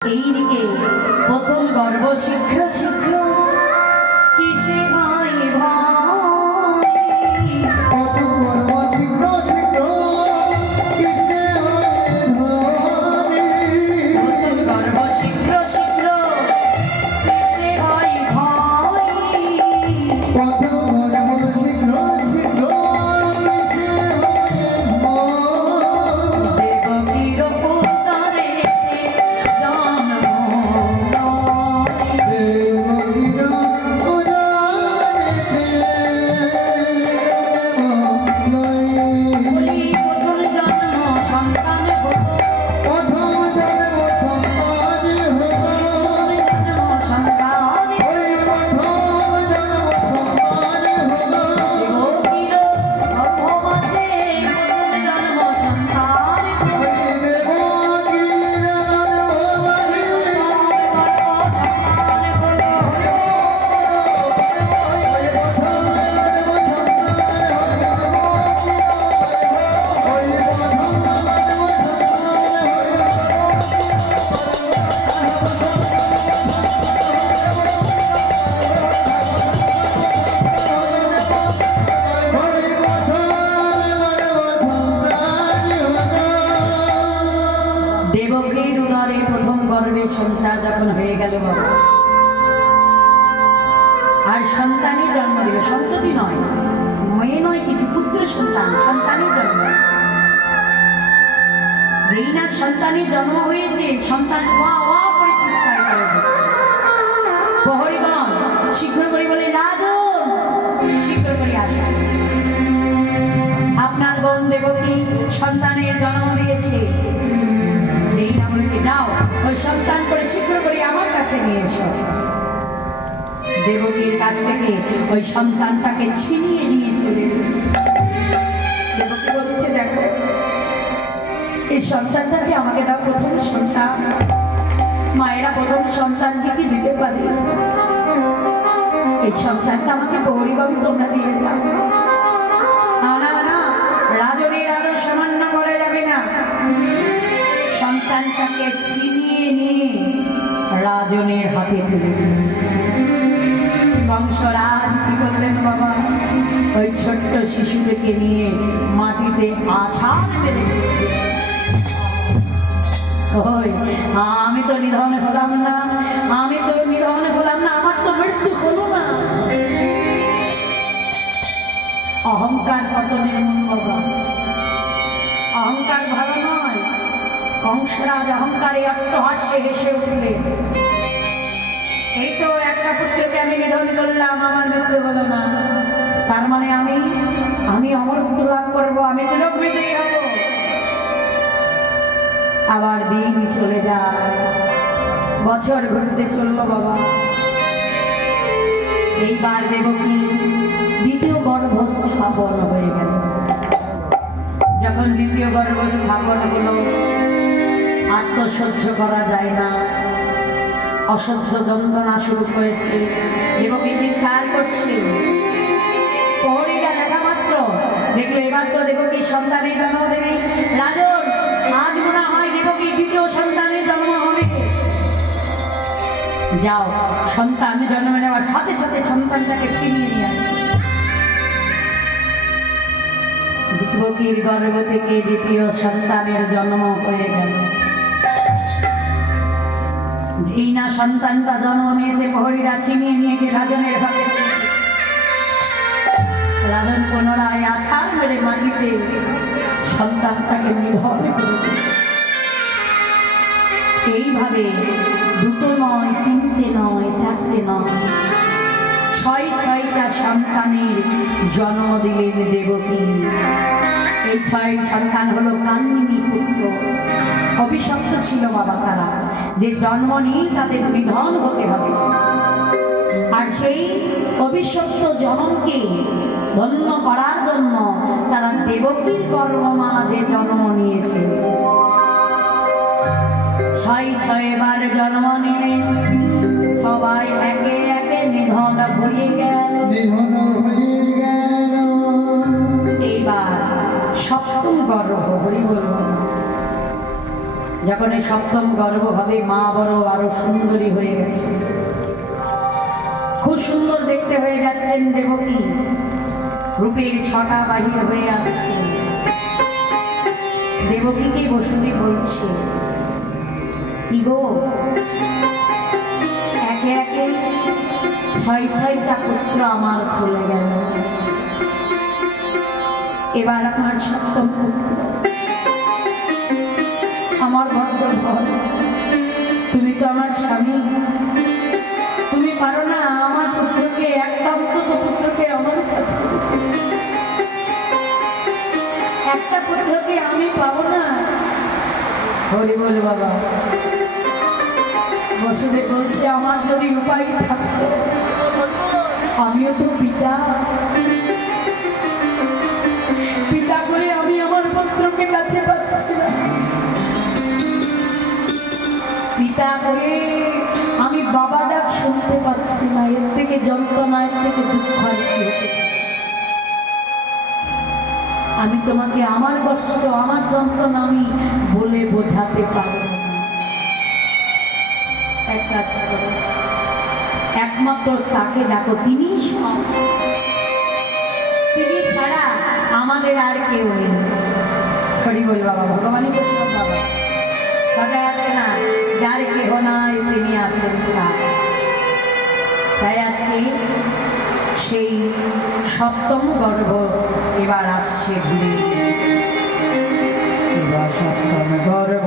এইদিকে প্রথম গর্ব শীঘ্র শীঘ্র উদরে প্রথম গর্ভে সঞ্চার যখন হয়ে গেল আর সন্তানের জন্ম দিল, সন্ততি নয়, মেয়ে নয়, কিন্তু পুত্র সন্তান, সন্তানের জন্ম। যেই না সন্তানের জন্ম হয়েছে, সন্তান প্রহরীগণ, শীঘ্র করে বলে রাজন শীঘ্র করে আসুন আপনার বোন দেবকী সন্তানের জন্ম দিয়েছে। বলেছে যাও ওই সন্তান করে শীঘ্র করে আমার কাছে নিয়ে এসো। দেবকীর কাছ থেকে ওই সন্তানটাকে ছিনিয়ে নিয়ে চলে দেবকী বলছে, দেখো, এই সন্তানটাকে আমাকে দাও প্রথম সন্তান। মায়েরা প্রথম সন্তানকে কি দিতে পারে? এই সন্তানটা আমাকে গৌরীগম তোমরা দিয়ে দাও। সন্তানটাকে ছিনিয়ে নিয়ে রাজনের হাতে তুলে দিয়েছে। বংশরাজ কি করলেন বাবা? ওই ছোট্ট শিশুটিকে নিয়ে মাটিতে আছাড় মেরে আমি তো নিধন হলাম না, আমি তো নিধন হলাম না, আমার তো মৃত্যু হলো না। অহংকার কত নির্মূল বাবা। অহংকার ভালো নয় কংসরাজ অহংকারে অট্টহাস্যে হেসে উঠলে। এই তো একটা পুত্রকে আমি নিধন করলাম, আমার মৃত্যু হলো না। তার মানে আমি আমি অমরত্ব লাভ করব, আমি তিলক বিজয়ী হব। আবার দিন চলে যায়, বছর ঘুরতে চলল বাবা। এইবার দেবকী দ্বিতীয় গর্ভ স্থাপন হয়ে গেল। যখন দ্বিতীয় গর্ভ স্থাপন হলো আত্মসহ্য করা যায় না। অসহ্য যন্ত্রণা শুরু করেছে দেবকী চিৎকার করছে প্রহরীরা দেখল এবার তো দেবকী সন্তানের জন্ম দেবে রাজন, আজ মনে হয় দেবকী দ্বিতীয় সন্তানের জন্ম হবে। যাও, সন্তান জন্ম নেওয়ার সাথে সাথে সন্তানটাকে ছিনিয়ে নিয়ে আসে। দেবকীর গর্ভ থেকে দ্বিতীয় সন্তানের জন্ম হয়ে গেল। যেই না সন্তানটা জন্ম নিয়েছে প্রহরীরা ছিনিয়ে নিয়ে গিয়ে রাজনের হাতে রাজন পুনরায় আছাড় মেরে মাটিতে সন্তানটাকে করে। এইভাবে দুটো নয়, তিনটে নয়, চারটে নয়, ছয় ছয়টা সন্তানের জন্ম দিলেন দেবকী। এই ছয় সন্তান হলো কান্নিনী পুত্র। অভিশপ্ত ছিল বাবা তারা যে জন্ম নিয়েই তাদের নিধন হতে হবে। আর সেই অভিশপ্ত জনমকে ধন্য করার জন্য তারা দেবকীর গর্ভমা যে জন্ম নিয়েছে। ছয় ছয়বার জন্ম নিলেন সবাই একে একে নিধন হয়ে গেল। নিধন হয়ে গেল। এইবার সপ্তম গর্ভ। বলব যখন এই সপ্তম গর্ব হবে মা বড় আরও সুন্দরী হয়ে গেছে। খুব সুন্দর দেখতে হয়ে যাচ্ছেন দেবকী। রূপের ছটা বাহির হয়ে আসছে। দেবকীকে বসুদি বলছে, কি গো? একে একে ছয় ছয়টা পুত্র আমার চলে গেল। এবার আমার সপ্তম পুত্র। তুমি তো আমার স্বামী। তুমি পারো না আমার পুত্রকে, একটা অন্তত পুত্রকে আমার কাছে। একটা পুত্রকে আমি পাবো না। হরি বল বাবা। বসুদেব বলছে, আমার যদি উপায় থাকতো, আমিও তো পিতা। এর থেকে দুঃখ আমি তোমাকে আমার কষ্ট, আমার যন্ত্রণা আমি বলে বোঝাতে পারব এক কাজ একমাত্র তাকে ডাকো তিনি তিনি ছাড়া আমাদের আর কেউ নেই। হরি বল বাবা, ভগবানই তো বাবা। আছে না, যার কেহ নাই, তিনি আছেন তার। তাই আজকে সেই সপ্তম গর্ভ এবার আসছে ঘুরে এবার সপ্তম গর্ভ।